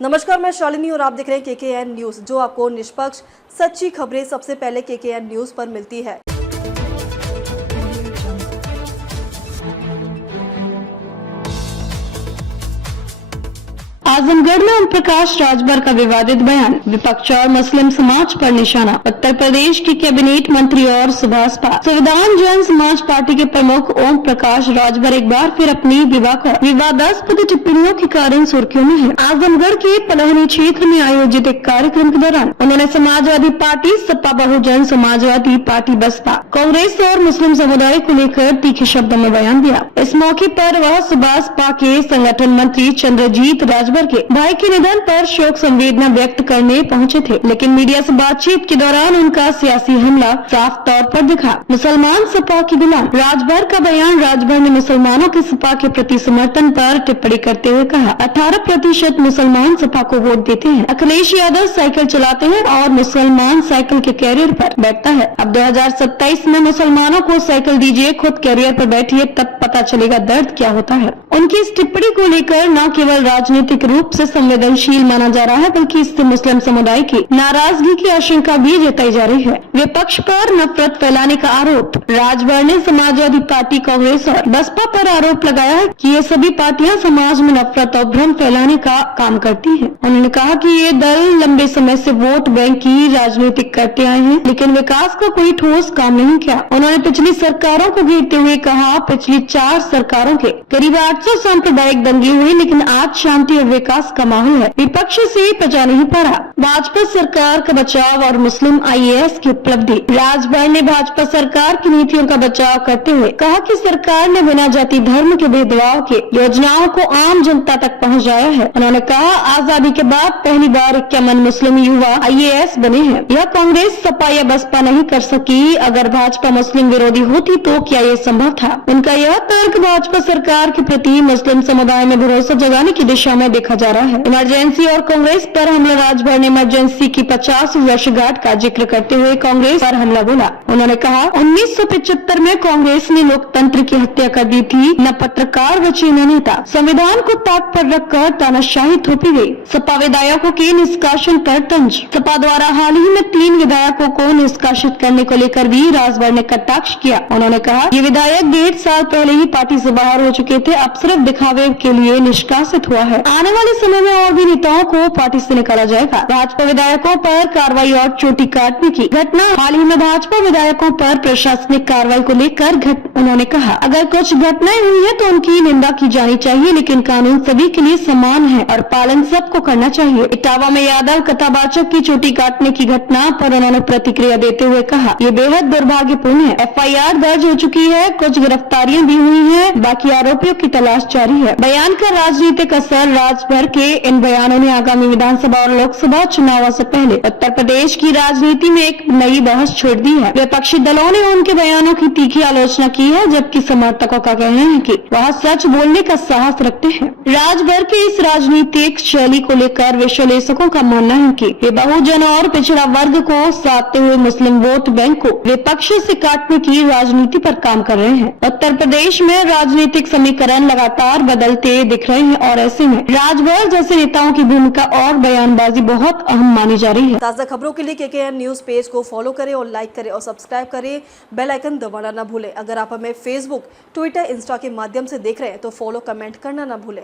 नमस्कार, मैं शालिनी और आप देख रहे हैं केकेएन न्यूज, जो आपको निष्पक्ष सच्ची खबरें सबसे पहले केकेएन न्यूज पर मिलती है। आजमगढ़ में ओम प्रकाश राजभर का विवादित बयान, विपक्ष और मुस्लिम समाज पर निशाना। उत्तर प्रदेश के कैबिनेट मंत्री और सुभाषपा संविधान जन समाज पार्टी के प्रमुख ओम प्रकाश राजभर एक बार फिर अपनी विवादास्पद टिप्पणियों के कारण सुर्खियों में है। आजमगढ़ के पलहनी क्षेत्र में आयोजित एक कार्यक्रम के दौरान उन्होंने समाजवादी पार्टी, सपा बहुजन समाजवादी पार्टी, बसपा, कांग्रेस और मुस्लिम समुदाय को लेकर तीखे शब्दों में बयान दिया। इस मौके पर वह सुभाषपा के संगठन मंत्री चंद्रजीत राजभर के भाई के निधन पर शोक संवेदना व्यक्त करने पहुंचे थे, लेकिन मीडिया से बातचीत के दौरान उनका सियासी हमला साफ तौर पर दिखा। मुसलमान सपा की गुलाम राजभर का बयान। राजभर ने मुसलमानों के सपा के प्रति समर्थन पर टिप्पणी करते हुए कहा, 18% मुसलमान सपा को वोट देते हैं। अखिलेश यादव साइकिल चलाते हैं और मुसलमान साइकिल के कैरियर पर बैठता है। अब 2027 में मुसलमानों को साइकिल दीजिए, खुद कैरियर पर बैठिए, तब पता चलेगा दर्द क्या होता है। उनकी इस टिप्पणी को लेकर न केवल राजनीतिक रूप से संवेदनशील माना जा रहा है, बल्कि इससे मुस्लिम समुदाय की नाराजगी की आशंका भी जताई जा रही है। विपक्ष पर नफरत फैलाने का आरोप। राजभर ने समाजवादी पार्टी, कांग्रेस और बसपा पर आरोप लगाया है कि ये सभी पार्टियां समाज में नफरत और भ्रम फैलाने का काम करती हैं। उन्होंने कहा कि ये दल लंबे समय से वोट बैंक की राजनीति करते आए हैं, लेकिन विकास का कोई ठोस काम नहीं किया। उन्होंने पिछली सरकारों को घेरते हुए कहा, पिछली 4 सरकारों के करीब 800 सांप्रदायिक दंगे हुए, लेकिन आज शांति और विकास का माहौल है। विपक्ष से पचा नहीं पड़ा। भाजपा सरकार का बचाव और मुस्लिम IAS की उपलब्धि। राजभर ने भाजपा सरकार की नीतियों का बचाव करते हुए कहा कि सरकार ने बिना जाति धर्म के भेदभाव के योजनाओं को आम जनता तक पहुंचाया है। उन्होंने कहा, आजादी के बाद पहली बार 51 मुस्लिम युवा IAS बने हैं। यह कांग्रेस, सपा या बसपा नहीं कर सकी। अगर भाजपा मुस्लिम विरोधी होती तो क्या ये संभव था? उनका यह तर्क भाजपा सरकार के प्रति मुस्लिम समुदाय में भरोसा जगाने की दिशा में देखा जा रहा है। इमरजेंसी और कांग्रेस पर हमला। राजभर ने इमरजेंसी की 50 वर्षगांठ का जिक्र करते हुए कांग्रेस पर हमला बोला। उन्होंने कहा, 1975 में कांग्रेस ने लोकतंत्र की हत्या कर दी थी। न पत्रकार बचे न नेता। संविधान को ताक पर रखकर तानाशाही थोपी गई। सपा विधायकों के निष्कासन पर तंज। सपा द्वारा हाल ही में 3 विधायकों को निष्कासित करने को लेकर भी राजभर ने कटाक्ष किया। उन्होंने कहा, ये विधायक 1.5 साल पहले ही पार्टी से बाहर हो चुके थे, अब सिर्फ दिखावे के लिए निष्कासित हुआ है। आने वाले समय में और भी नेताओं को पार्टी से निकाला जाएगा। भाजपा विधायकों पर कार्रवाई और चोटी काटने की घटना। हाल ही में भाजपा विधायकों पर प्रशासनिक कार्रवाई को लेकर उन्होंने कहा, अगर कुछ घटनाएं हुई है तो उनकी निंदा की जानी चाहिए, लेकिन कानून सभी के लिए समान है और पालन सबको करना चाहिए। इटावा में यादव कथावाचक की चोटी काटने की घटना पर उन्होंने प्रतिक्रिया देते हुए कहा, ये बेहद दुर्भाग्यपूर्ण है। FIR दर्ज हो चुकी है, कुछ गिरफ्तारियां भी हुई है, बाकी आरोपियों की तलाश जारी है। बयान का राजनीतिक असर। राजभर के इन बयानों ने आगामी विधानसभा और लोकसभा चुनावों से पहले उत्तर प्रदेश की राजनीति में एक नई बहस छोड़ दी है। विपक्षी दलों ने उनके बयानों की तीखी आलोचना की है, जबकि समर्थकों का कहना है कि वह सच बोलने का साहस रखते हैं। राजभर के इस राजनीतिक शैली को लेकर विश्लेषकों का मानना है कि वे बहुजन और पिछड़ा वर्ग को साधते हुए मुस्लिम वोट बैंक को विपक्ष से काटने की राजनीति पर काम कर रहे हैं। उत्तर प्रदेश में राजनीतिक समीकरण लगातार बदलते दिख रहे हैं और ऐसे में राजभर जैसे नेताओं की भूमिका और बयानबाजी बहुत अहम मानी जा रही है। ताज़ा खबरों के लिए केकेएन न्यूज पेज को फॉलो करें और लाइक करें और सब्सक्राइब करें। बेल आइकन दबाना न भूलें। अगर आप हमें फेसबुक, ट्विटर, इंस्टा के माध्यम से देख रहे हैं तो फॉलो, कमेंट करना न भूलें।